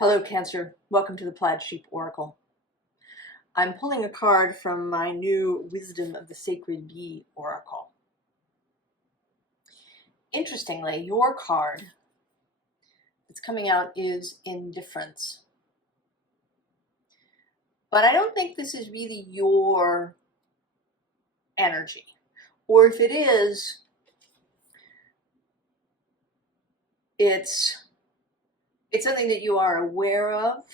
Hello, Cancer. Welcome to the Plaid Sheep Oracle. I'm pulling a card from my new Wisdom of the Sacred Bee Oracle. Interestingly, your card that's coming out is Indifference. But I don't think this is really your energy. Or if it is, it's something that you are aware of.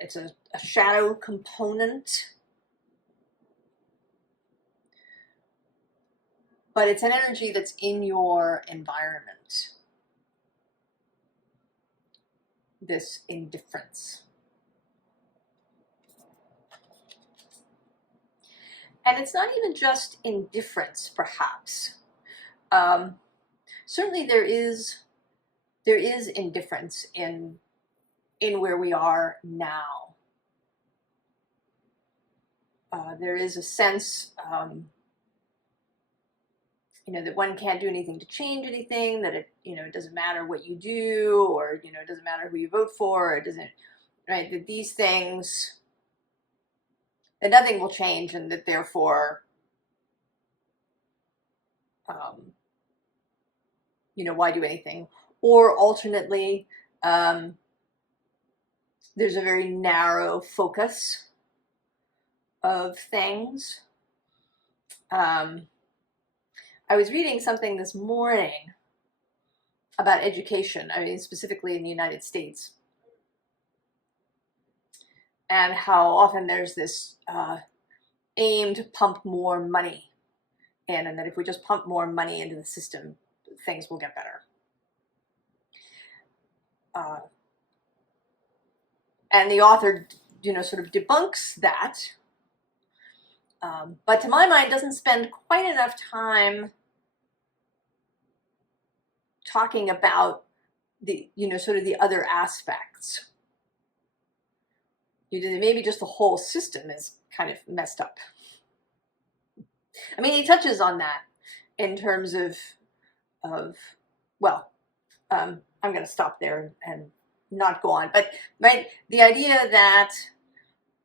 It's a shadow component, but it's an energy that's in your environment. This indifference. And it's not even just indifference, perhaps. Certainly there is indifference in where we are now. There is a sense, that one can't do anything to change anything, that it doesn't matter what you do, or, it doesn't matter who you vote for, or it doesn't, right, that these things, that nothing will change, and that therefore, why do anything? Or alternately, there's a very narrow focus of things. I was reading something this morning about education, specifically in the United States, and how often there's this aim to pump more money in, and that if we just pump more money into the system, things will get better. And the author, sort of debunks that, but to my mind doesn't spend quite enough time talking about the, sort of the other aspects. Maybe just the whole system is kind of messed up. He touches on that in terms of well, I'm going to stop there and not go on. But right, the idea that,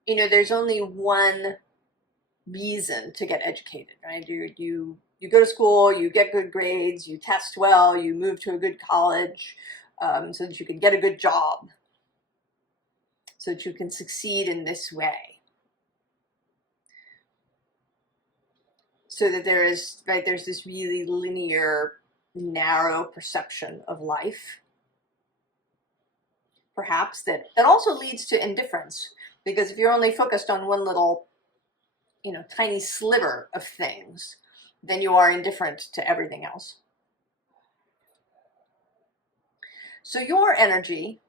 there's only one reason to get educated, right? You go to school, you get good grades, you test well, you move to a good college, so that you can get a good job, so that you can succeed in this way. So that there's this really linear, narrow perception of life, perhaps, that also leads to indifference, because if you're only focused on one little, tiny sliver of things, then you are indifferent to everything else. So your energy,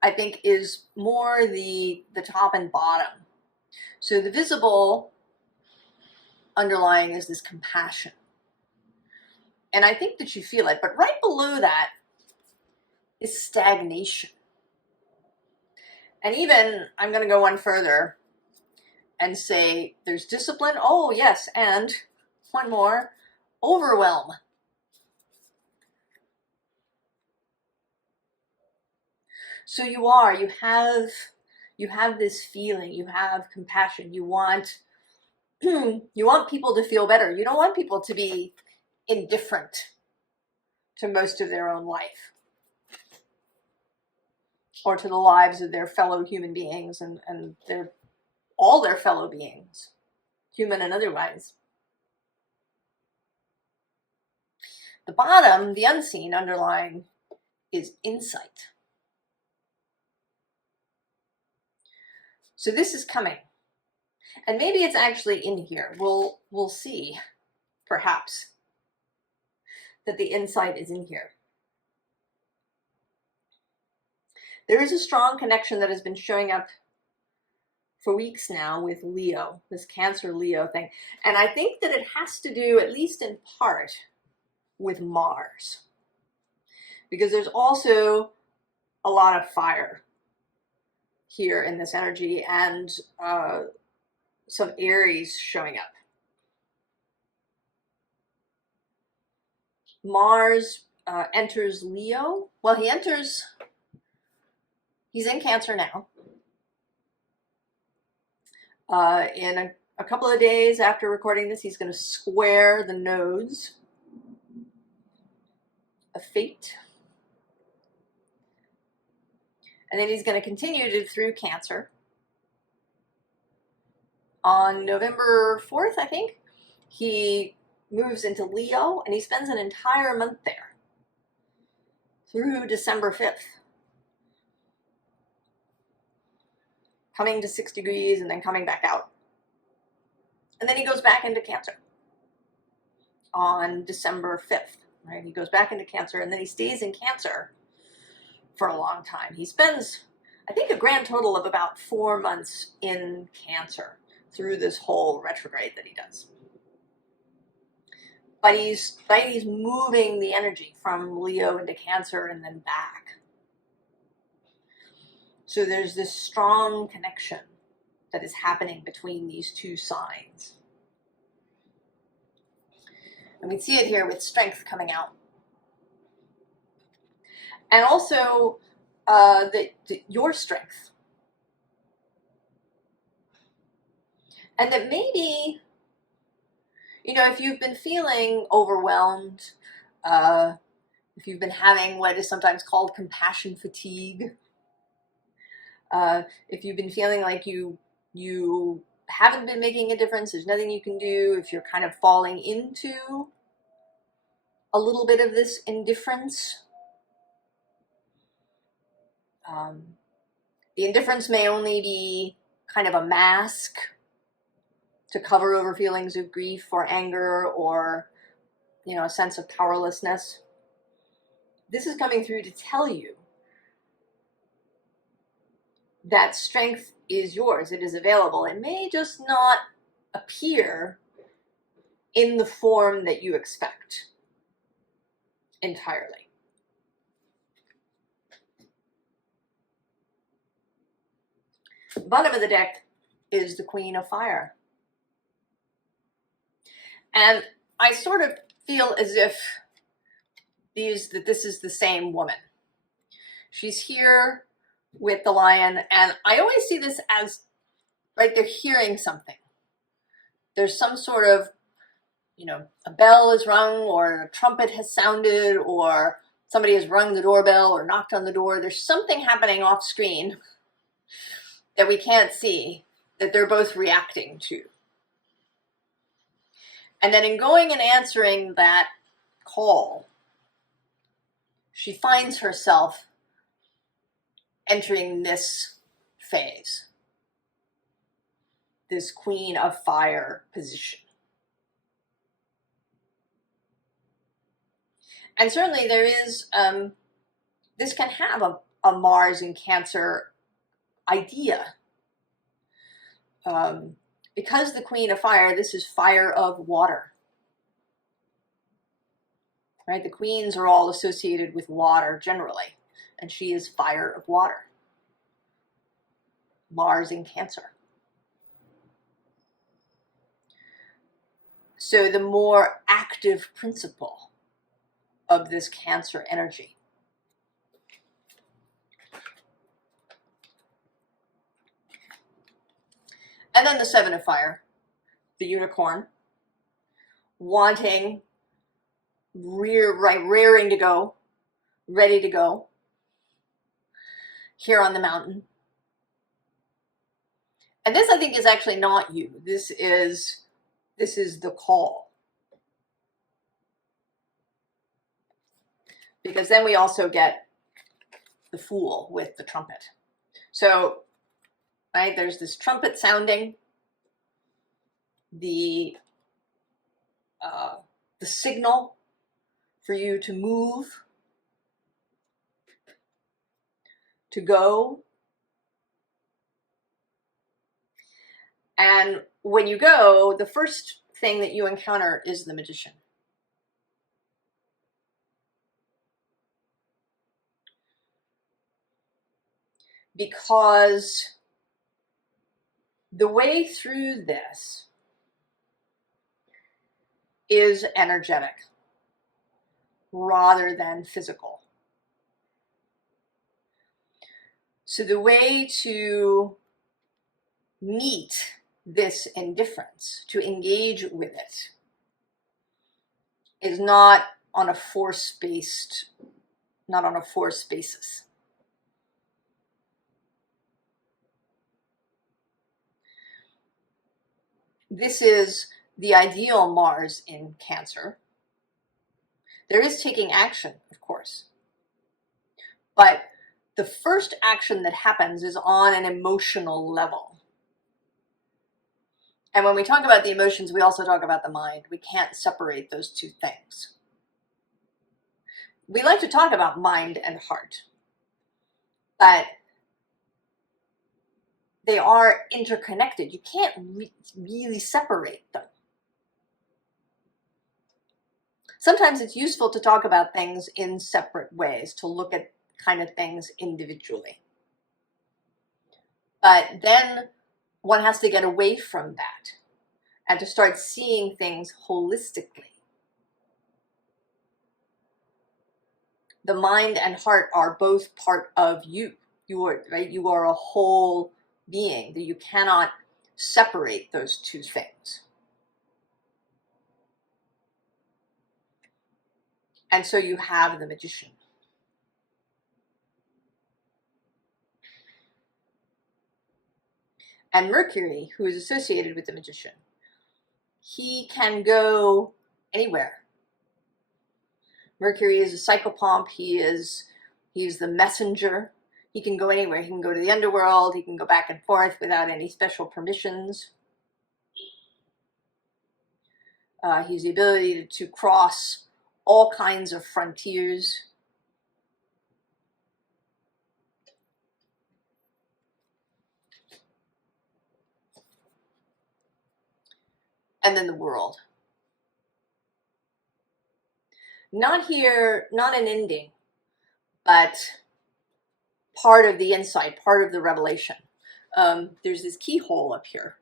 I think, is more the top and bottom. So the visible underlying is this compassion. And I think that you feel it, but right below that is stagnation. And even, I'm going to go one further and say there's discipline. Oh, yes, and one more, overwhelm. So you have this feeling, you have compassion, you want people to feel better. You don't want people to be indifferent to most of their own life, or to the lives of their fellow human beings and all their fellow beings, human and otherwise. The bottom, the unseen underlying, is insight. So this is coming. And maybe it's actually in here. We'll see, perhaps, that the insight is in here. There is a strong connection that has been showing up for weeks now with Leo, this Cancer Leo thing. And I think that it has to do, at least in part, with Mars. Because there's also a lot of fire here in this energy, and some Aries showing up. Mars enters Leo. Well, he's in Cancer now. In a couple of days after recording this, he's going to square the nodes of fate. And then he's going to continue through Cancer. On November 4th, I think, he moves into Leo, and he spends an entire month there through December 5th. Coming to 6 degrees and then coming back out. And then he goes back into Cancer on December 5th, right? He goes back into Cancer, and then he stays in Cancer for a long time. He spends, I think, a grand total of about 4 months in Cancer through this whole retrograde that he does. But he's moving the energy from Leo into Cancer and then back. So there's this strong connection that is happening between these two signs. And we see it here with strength coming out. And also your strength. And that maybe, you know, if you've been feeling overwhelmed, if you've been having what is sometimes called compassion fatigue, if you've been feeling like you haven't been making a difference, there's nothing you can do, if you're kind of falling into a little bit of this indifference, the indifference may only be kind of a mask to cover over feelings of grief or anger or, you know, a sense of powerlessness. This is coming through to tell you that strength is yours. It is available. It may just not appear in the form that you expect entirely. The bottom of the deck is the Queen of Fire. And I sort of feel as if this is the same woman. She's here with the lion, and I always see this as, like, they're hearing something. There's some sort of, you know, a bell is rung, or a trumpet has sounded, or somebody has rung the doorbell or knocked on the door. There's something happening off screen that we can't see that they're both reacting to. And then in going and answering that call, she finds herself entering this phase, this Queen of Fire position. And certainly there is, this can have a Mars in Cancer idea. Because the Queen of Fire, this is fire of water. Right? The queens are all associated with water generally, and she is fire of water. Mars in Cancer. So the more active principle of this Cancer energy. And then the Seven of Fire, the unicorn, wanting, rearing to go, ready to go, here on the mountain. And this, I think, is actually not you. This is the call. Because then we also get the Fool with the trumpet. So, right, there's this trumpet sounding, the signal for you to move, to go. And when you go, the first thing that you encounter is the Magician. Because the way through this is energetic. rather than physical. So the way to meet this indifference, to engage with it, is not on a force basis. This is the ideal Mars in Cancer. There is taking action, of course, but the first action that happens is on an emotional level. And when we talk about the emotions, we also talk about the mind. We can't separate those two things. We like to talk about mind and heart, but they are interconnected. You can't really separate them. Sometimes it's useful to talk about things in separate ways, to look at kind of things individually. But then one has to get away from that and to start seeing things holistically. The mind and heart are both part of you. You are a whole being, that you cannot separate those two things. And so you have the magician. And Mercury, who is associated with the magician, he can go anywhere. Mercury is a psychopomp. He's the messenger. He can go anywhere. He can go to the underworld. He can go back and forth without any special permissions. He's the ability to cross all kinds of frontiers. And then the world. Not here, not an ending, but part of the insight, part of the revelation. There's this keyhole up here.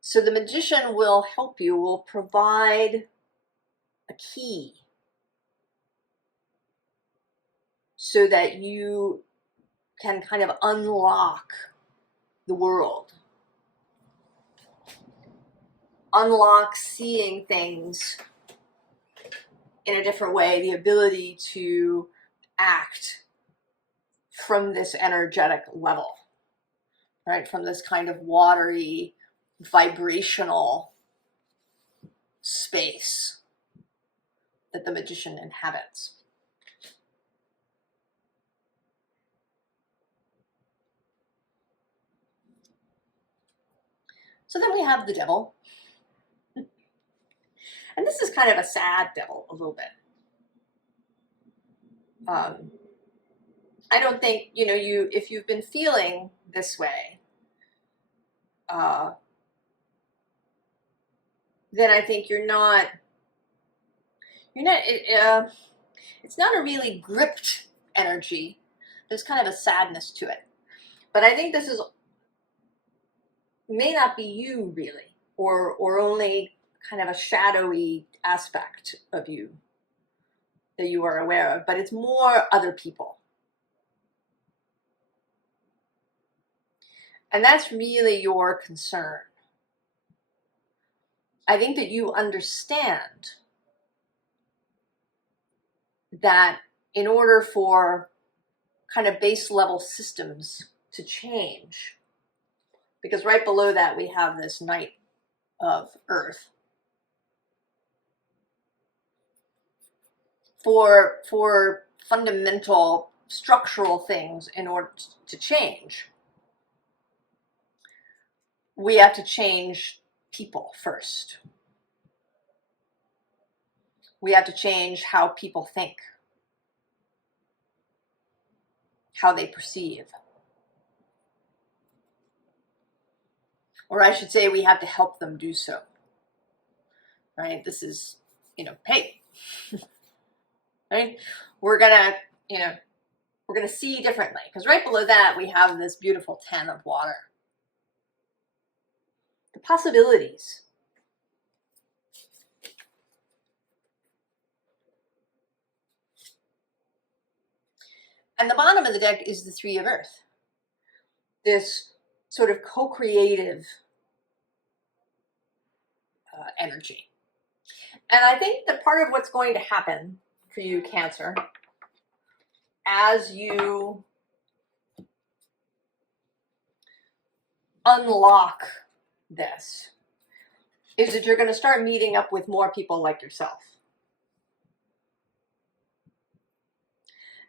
So the magician will help you, will provide a key so that you can kind of unlock the world. Unlock seeing things in a different way, the ability to act from this energetic level, right? From this kind of watery, vibrational space that the magician inhabits. So then we have the devil. And this is kind of a sad devil, a little bit. I don't think, if you've been feeling this way, then I think it's not a really gripped energy. There's kind of a sadness to it. But I think this may not be you really, or only kind of a shadowy aspect of you that you are aware of, but it's more other people. And that's really your concern. I think that you understand that in order for kind of base level systems to change, because right below that we have this night of Earth, for fundamental structural things in order to change, we have to change people first. We have to change how people think, how they perceive. Or I should say, we have to help them do so. Right? This is, hey, right? We're gonna see differently. Because right below that, we have this beautiful 10 of water. The possibilities. And the bottom of the deck is the Three of Earth. This sort of co-creative energy. And I think that part of what's going to happen for you, Cancer, as you unlock this, is that you're going to start meeting up with more people like yourself.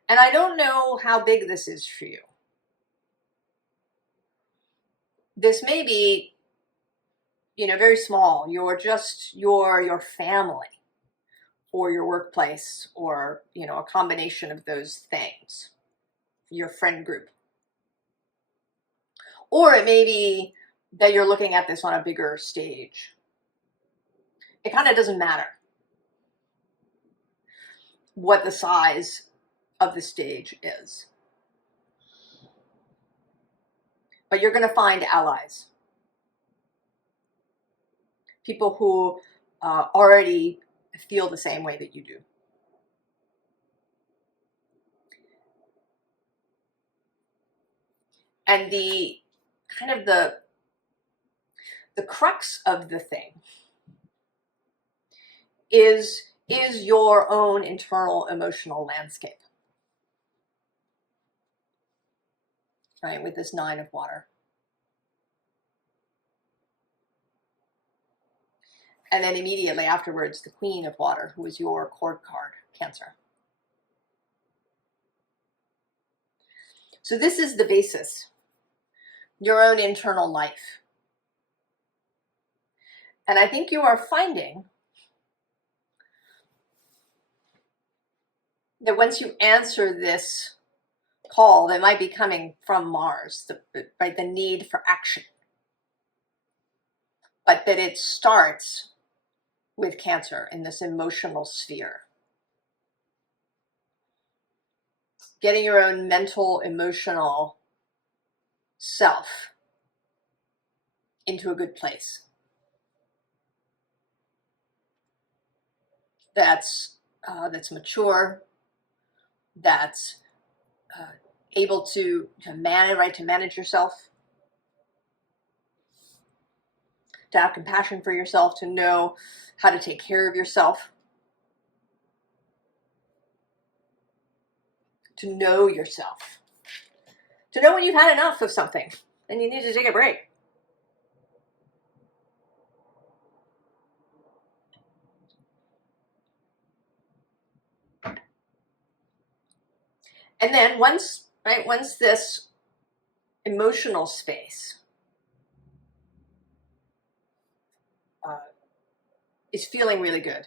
And I don't know how big this is for you. This may be, you know, very small. You're just your family or your workplace, or, you know, a combination of those things, your friend group. Or it may be that you're looking at this on a bigger stage. It kind of doesn't matter what the size of the stage is. But you're going to find allies. People who already feel the same way that you do. And the kind of the crux of the thing is your own internal emotional landscape. Right, with this Nine of Water. And then immediately afterwards, the Queen of Water, who is your cord card, Cancer. So this is the basis, your own internal life. And I think you are finding that once you answer this call that might be coming from Mars, right, the need for action, but that it starts with Cancer in this emotional sphere. Getting your own mental, emotional self into a good place. That's mature, that's able to manage yourself, to have compassion for yourself, to know how to take care of yourself, to know yourself, to know when you've had enough of something and you need to take a break. And then once this emotional space is feeling really good,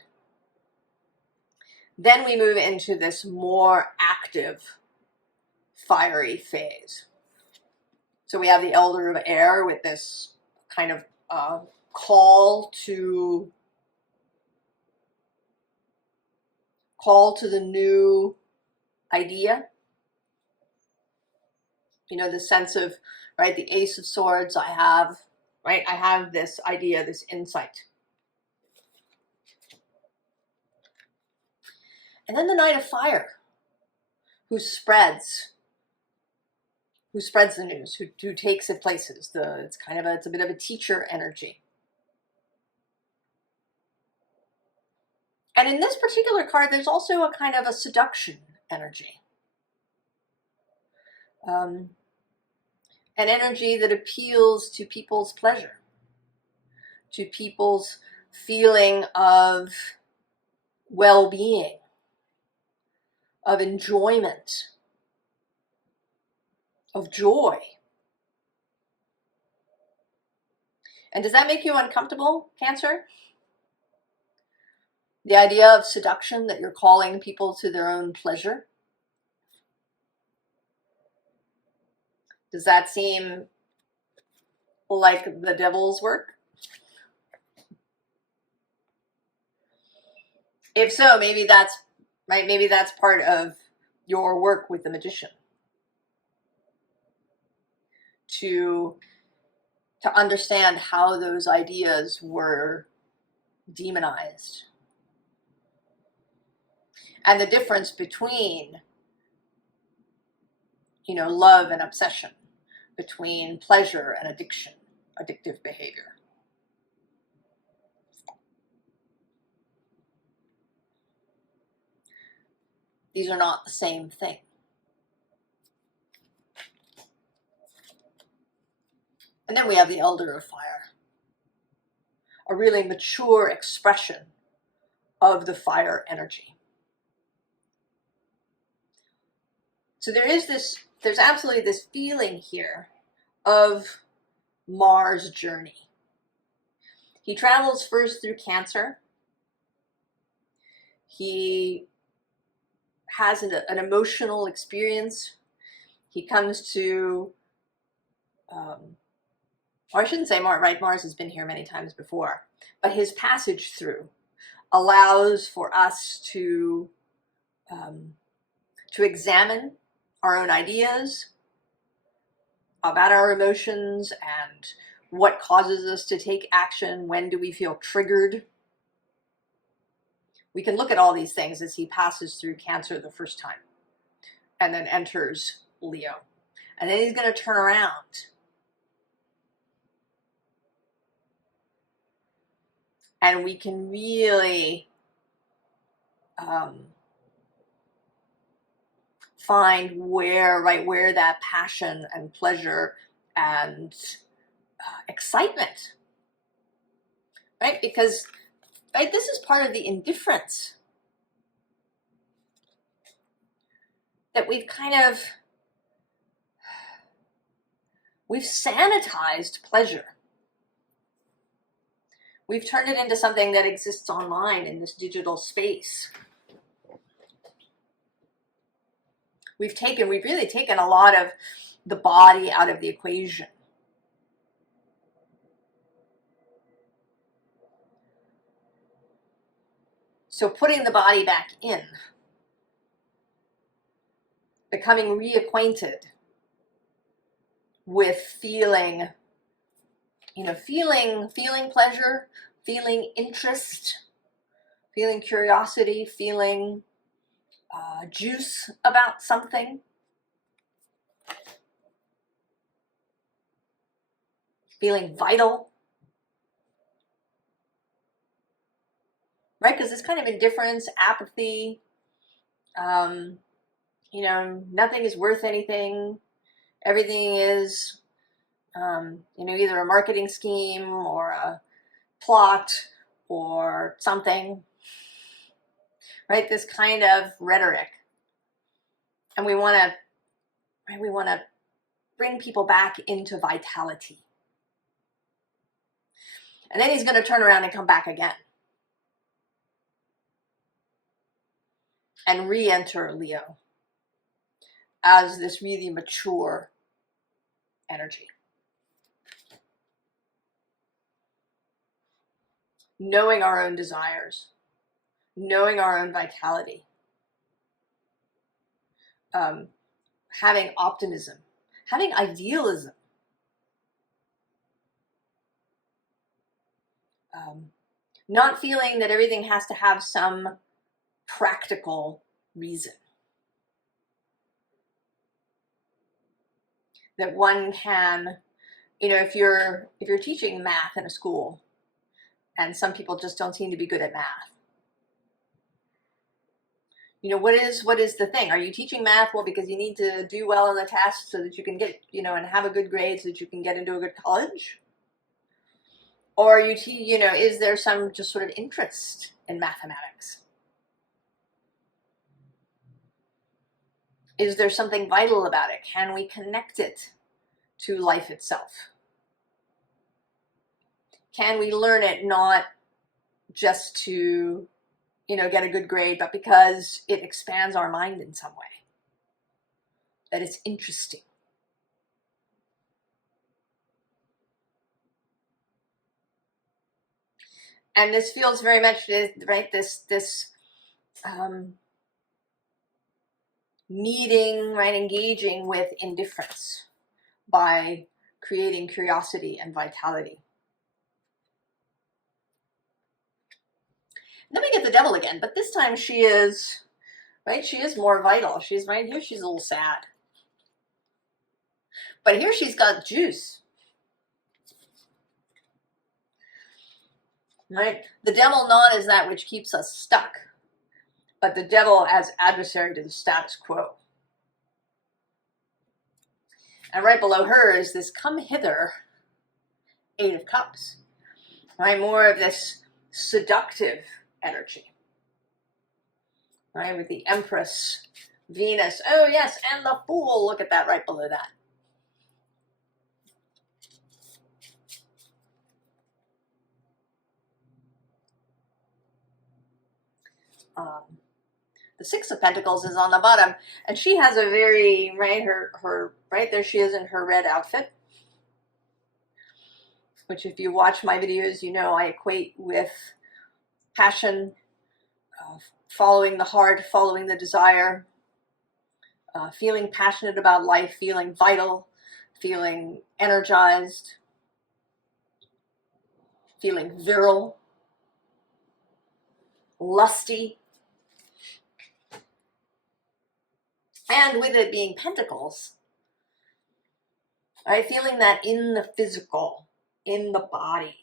then we move into this more active, fiery phase. So we have the Elder of Air with this kind of call to the new idea. You know, the sense of, right, the Ace of Swords, I have this idea, this insight. And then the Knight of Fire, who spreads the news, who takes it places. It's a bit of a teacher energy. And in this particular card, there's also a kind of a seduction energy. An energy that appeals to people's pleasure, to people's feeling of well-being, of enjoyment, of joy. And does that make you uncomfortable, Cancer? The idea of seduction, that you're calling people to their own pleasure? Does that seem like the devil's work? If so, maybe that's part of your work with the magician. To understand how those ideas were demonized. And the difference between love and obsession, between pleasure and addiction, addictive behavior. These are not the same thing. And then we have the Elder of Fire, a really mature expression of the fire energy. So there's absolutely this feeling here of Mars' journey. He travels first through Cancer. He has an emotional experience. He comes to, or I shouldn't say Mars, right? Mars has been here many times before, but his passage through allows for us to examine our own ideas about our emotions and what causes us to take action. When do we feel triggered? We can look at all these things as he passes through Cancer the first time and then enters Leo. And then he's going to turn around. And we can really find where that passion and pleasure and excitement, right? Because this is part of the indifference that we've sanitized pleasure. We've turned it into something that exists online in this digital space. We've really taken a lot of the body out of the equation. So putting the body back in, becoming reacquainted with feeling pleasure, feeling interest, feeling curiosity, feeling juice about something, feeling vital, right? Because this kind of indifference, apathy, nothing is worth anything. Everything is, either a marketing scheme or a plot or something, right? This kind of rhetoric. And we want to bring people back into vitality. And then he's going to turn around and come back again and re-enter Leo as this really mature energy. Knowing our own desires, knowing our own vitality, having optimism, having idealism, not feeling that everything has to have some practical reason. That one can, if you're teaching math in a school, and some people just don't seem to be good at math. What is the thing? Are you teaching math? Well, because you need to do well on the test so that you can get, and have a good grade so that you can get into a good college? Or is there some just sort of interest in mathematics? Is there something vital about it? Can we connect it to life itself? Can we learn it not just to, get a good grade, but because it expands our mind in some way? That it's interesting. And this feels very much, right, this meeting, right, engaging with indifference by creating curiosity and vitality. And then we get the Devil again, but this time she is, right, she is more vital. She's right here, she's a little sad. But here she's got juice. Right? The devil not as that which keeps us stuck, but the devil as adversary to the status quo. And right below her is this come hither, Eight of Cups. Right? More of this seductive energy. Right? With the Empress, Venus. Oh yes, and the Fool. Look at that right below that. The Six of Pentacles is on the bottom, and she has a very, right, her right there she is in her red outfit, which if you watch my videos, you know I equate with passion, following the heart, following the desire, feeling passionate about life, feeling vital, feeling energized, feeling virile, lusty. And with it being pentacles, right, feeling that in the physical, in the body.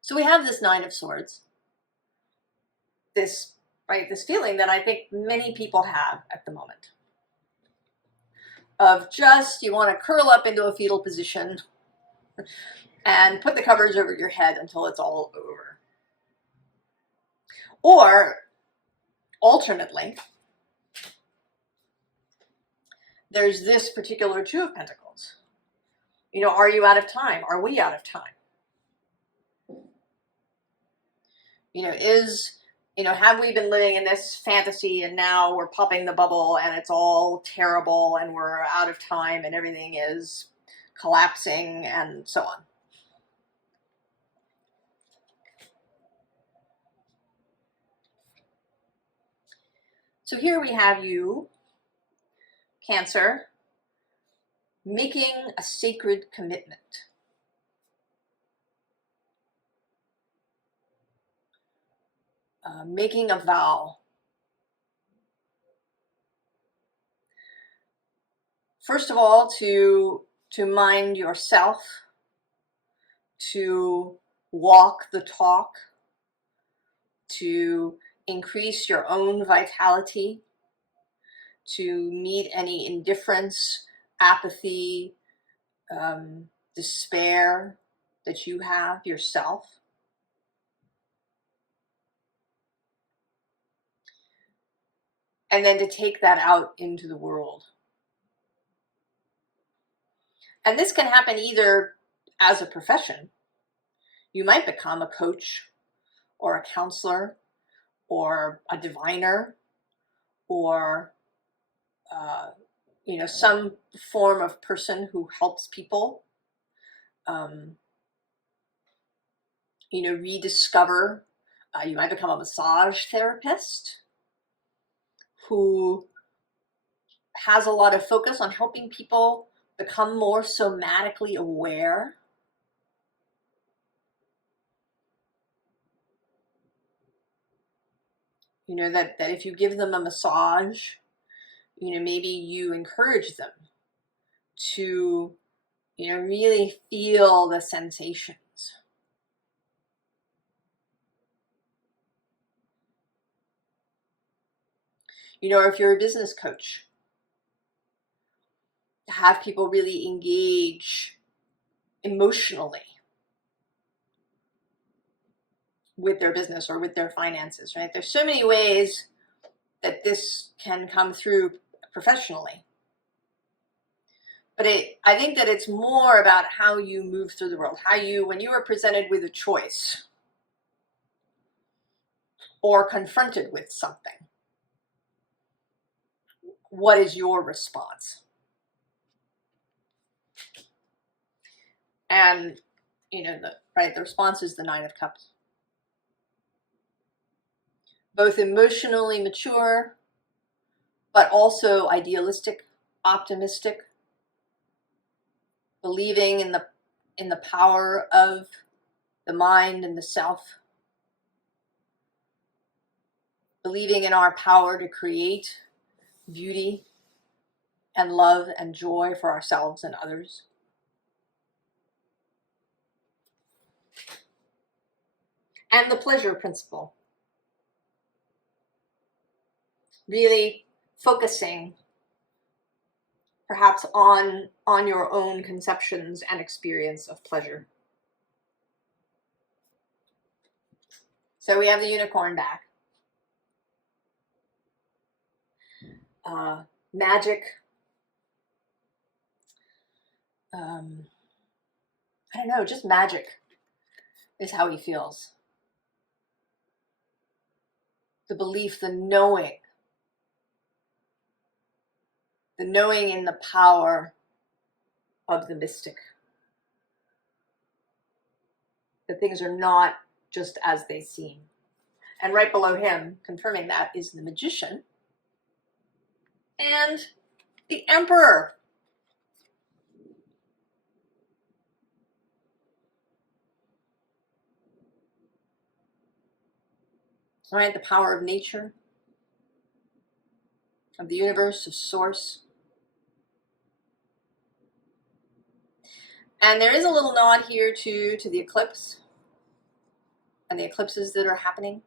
So we have this Nine of Swords, this, right, this feeling that I think many people have at the moment of just, you want to curl up into a fetal position and put the covers over your head until it's all over. Or, alternately, there's this particular Two of Pentacles. You know, are you out of time? Are we out of time? You know, have we been living in this fantasy and now we're popping the bubble and it's all terrible and we're out of time and everything is collapsing and so on. So here we have you, Cancer, making a sacred commitment. Making a vow. First of all, to mind yourself, to walk the talk, to increase your own vitality, to meet any indifference, apathy, despair that you have yourself. And then to take that out into the world. And this can happen either as a profession. You might become a coach or a counselor or a diviner or you know, some form of person who helps people you know, rediscover. You might become a massage therapist who has a lot of focus on helping people become more somatically aware. You know, that if you give them a massage, you know, maybe you encourage them to, you know, really feel the sensations. You know, or if you're a business coach, have people really engage emotionally with their business or with their finances, right? There's so many ways that this can come through professionally. But I think that it's more about how you move through the world, how you, when you are presented with a choice or confronted with something, what is your response? And, you know, the response is the Nine of Cups. Both emotionally mature, but also idealistic, optimistic, believing in the power of the mind and the self, believing in our power to create, beauty and love and joy for ourselves and others. And the pleasure principle. Really focusing perhaps on your own conceptions and experience of pleasure. So we have the unicorn back. Magic. I don't know, just magic is how he feels. The belief, the knowing in the power of the mystic. That things are not just as they seem. And right below him, confirming that, is the magician and the emperor. Right, the power of nature, of the universe, of source. And there is a little nod here to the eclipse and the eclipses that are happening.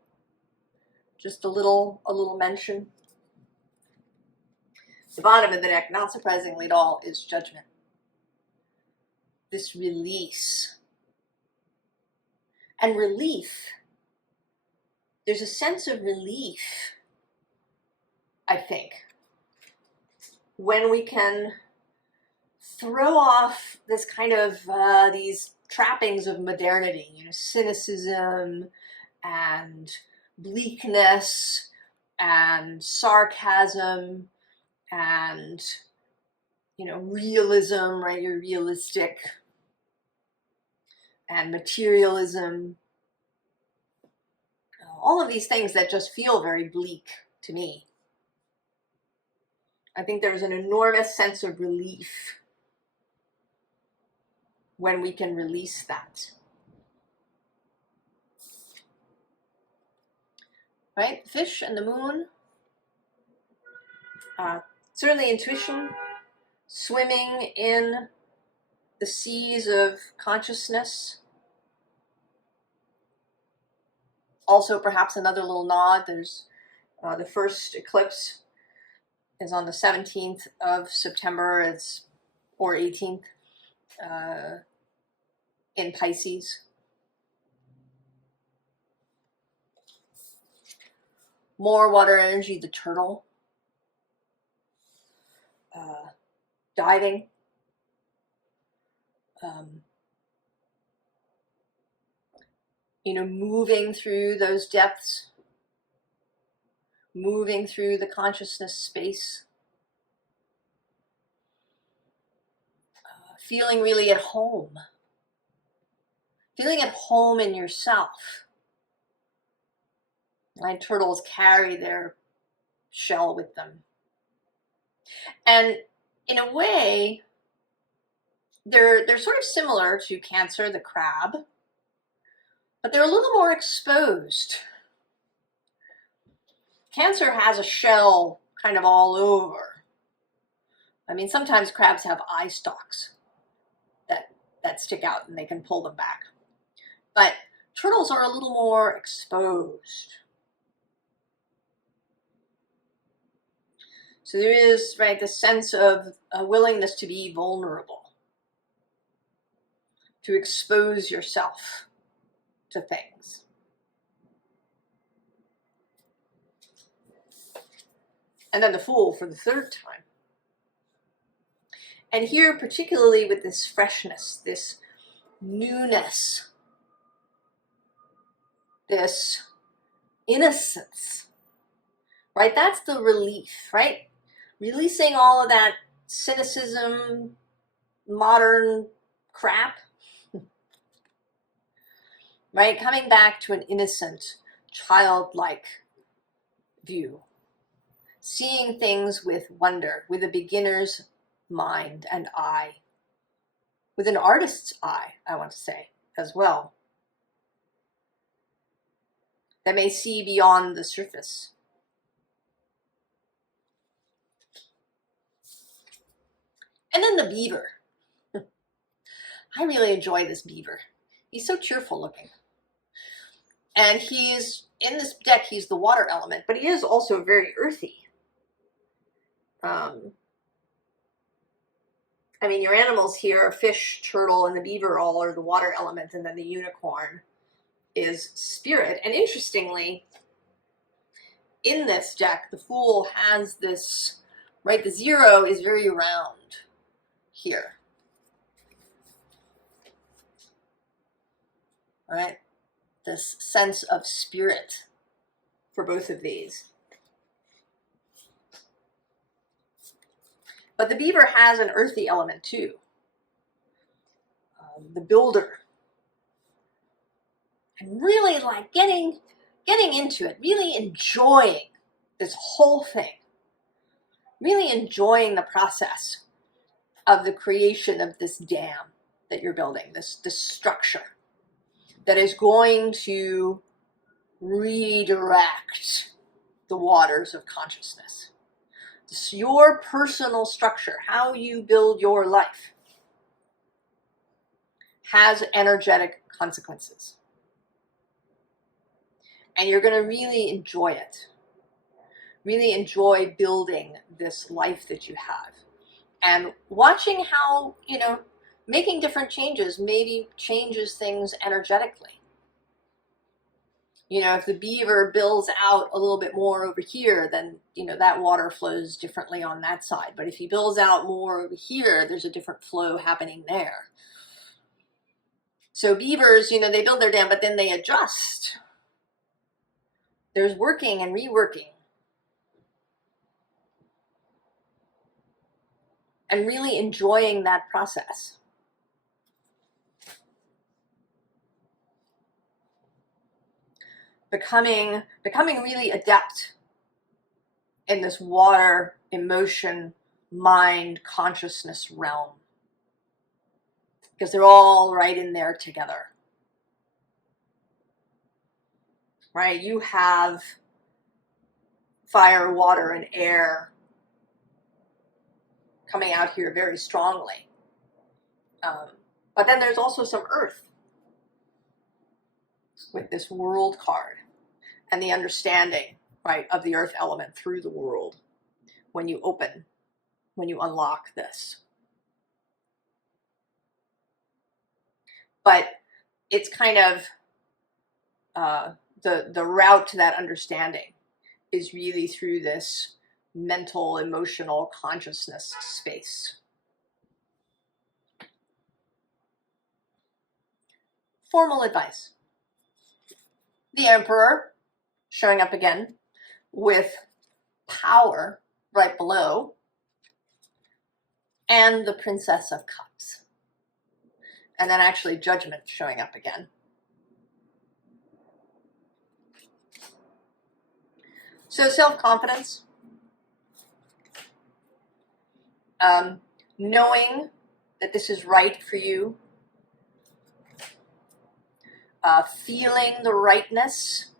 Just a little mention. The bottom of the deck, not surprisingly at all, is judgment. This release. And relief. There's a sense of relief, I think, when we can throw off this kind of these trappings of modernity, cynicism and bleakness and sarcasm and realism, right? You're realistic, and materialism. All of these things that just feel very bleak to me. I think there's an enormous sense of relief when we can release that. Right? Fish and the moon. Certainly intuition, swimming in the seas of consciousness. Also, perhaps another little nod. There's the first eclipse is on the 17th of September, or 18th, in Pisces. More water energy, the turtle. Diving. Moving through those depths, moving through the consciousness space, feeling really at home, feeling at home in yourself. Right? Turtles carry their shell with them. And in a way, they're sort of similar to Cancer, the crab, but they're a little more exposed. Cancer has a shell kind of all over. I mean, sometimes crabs have eye stalks that stick out and they can pull them back. But turtles are a little more exposed. So there is, right, the sense of a willingness to be vulnerable, to expose yourself to things. And then the Fool for the third time. And here, particularly with this freshness, this newness, this innocence, right? That's the relief, right? Releasing all of that cynicism, modern crap, right? Coming back to an innocent, childlike view. Seeing things with wonder, with a beginner's mind and eye. With an artist's eye, I want to say, as well. That may see beyond the surface. And then the beaver. I really enjoy this beaver. He's so cheerful looking. And he's, in this deck, he's the water element, but he is also very earthy. I mean, your animals here are fish, turtle, and the beaver all are the water element, and then the unicorn is spirit. And interestingly, in this deck, the Fool has this, right, the 0 is very round here. Right? This sense of spirit for both of these. But the beaver has an earthy element too. The builder. And really like getting into it, really enjoying this whole thing. Really enjoying the process of the creation of this dam that you're building, this structure that is going to redirect the waters of consciousness. It's your personal structure, how you build your life, has energetic consequences. And you're going to really enjoy it. Really enjoy building this life that you have. And watching how, you know, making different changes maybe changes things energetically. You know, if the beaver builds out a little bit more over here, then, you know, that water flows differently on that side. But if he builds out more over here, there's a different flow happening there. So beavers, you know, they build their dam, but then they adjust. There's working and reworking. And really enjoying that process. Becoming really adept in this water, emotion, mind, consciousness realm. Because they're all right in there together. Right? You have fire, water, and air coming out here very strongly. But then there's also some earth with this world card and the understanding, right, of the earth element through the world when you open, when you unlock this. But it's kind of the route to that understanding is really through this mental, emotional consciousness space. Formal advice. The Emperor showing up again with power right below, and the Princess of Cups. And then actually Judgment showing up again. So self-confidence, knowing that this is right for you, feeling the rightness,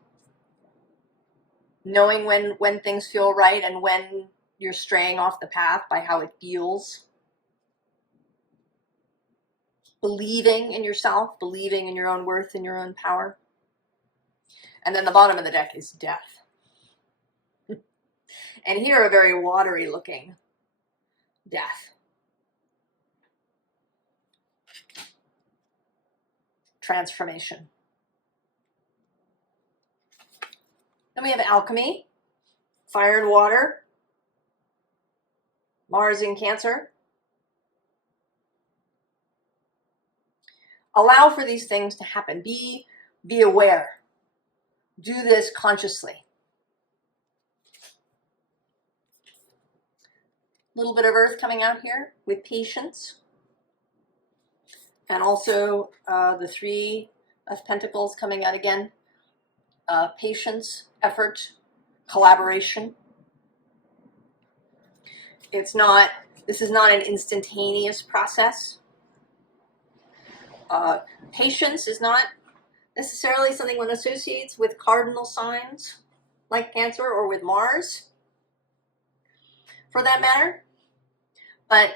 knowing when things feel right and when you're straying off the path by how it feels. Believing in yourself, believing in your own worth and your own power. And then the bottom of the deck is Death. And here a very watery looking Death. Transformation. Then we have Alchemy, Fire and Water, Mars in Cancer. Allow for these things to happen. Be aware. Do this consciously. A little bit of Earth coming out here with patience. And also the Three of Pentacles coming out again. Patience, effort, collaboration. This is not an instantaneous process. Patience is not necessarily something one associates with cardinal signs like Cancer or with Mars, for that matter. But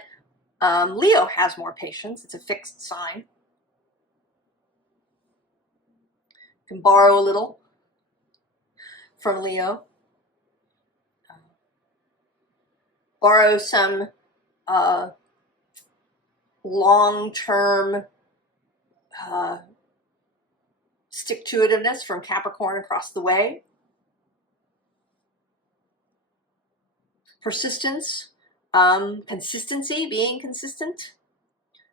Leo has more patience. It's a fixed sign. You can borrow a little from Leo. Borrow some long-term stick-to-itiveness from Capricorn across the way. Persistence, consistency, being consistent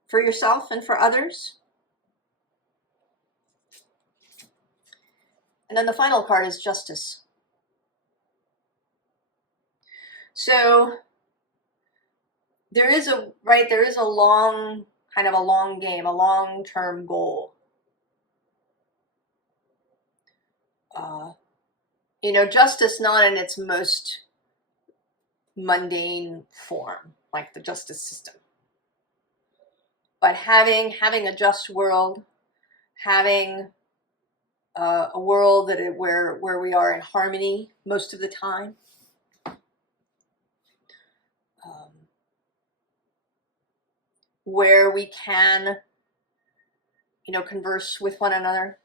for yourself and for others. And then the final card is Justice. So there is a long, kind of a long game, a long-term goal. You know, justice not in its most mundane form, like the justice system, but having a just world, having a world where we are in harmony most of the time. Where we can, you know, converse with one another,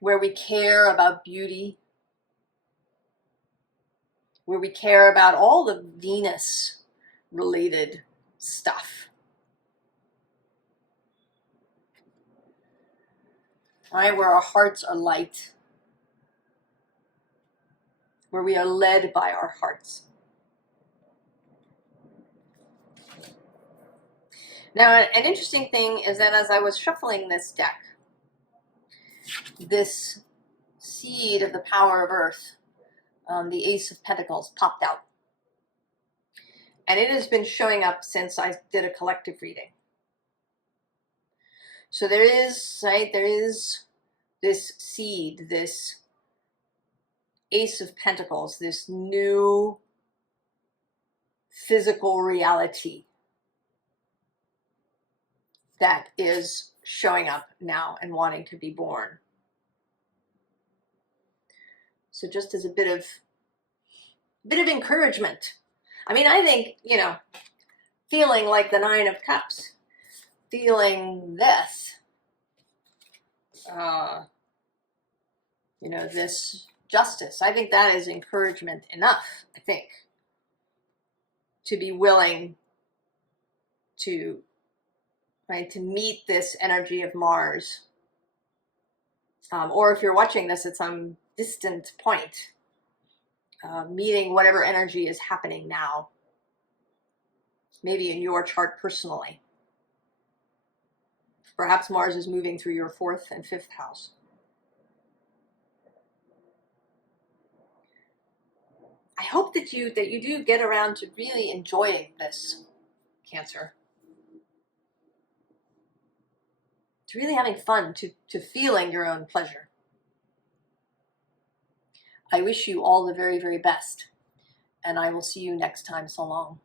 where we care about beauty, where we care about all the Venus-related stuff. Right? Where our hearts are light, where we are led by our hearts. Now, an interesting thing is that as I was shuffling this deck, this seed of the power of Earth, the Ace of Pentacles, popped out. And it has been showing up since I did a collective reading. So there is this seed, this Ace of Pentacles, this new physical reality that is showing up now and wanting to be born. So just as a bit of encouragement. I mean, I think, you know, feeling like the Nine of Cups, feeling this, you know, this justice, I think that is encouragement enough, I think, to be willing to, right, to meet this energy of Mars. Or if you're watching this at some distant point, meeting whatever energy is happening now, maybe in your chart personally. Perhaps Mars is moving through your 4th and 5th house. I hope that you do get around to really enjoying this, Cancer. To really having fun, to feeling your own pleasure. I wish you all the very, very best, and I will see you next time. So long.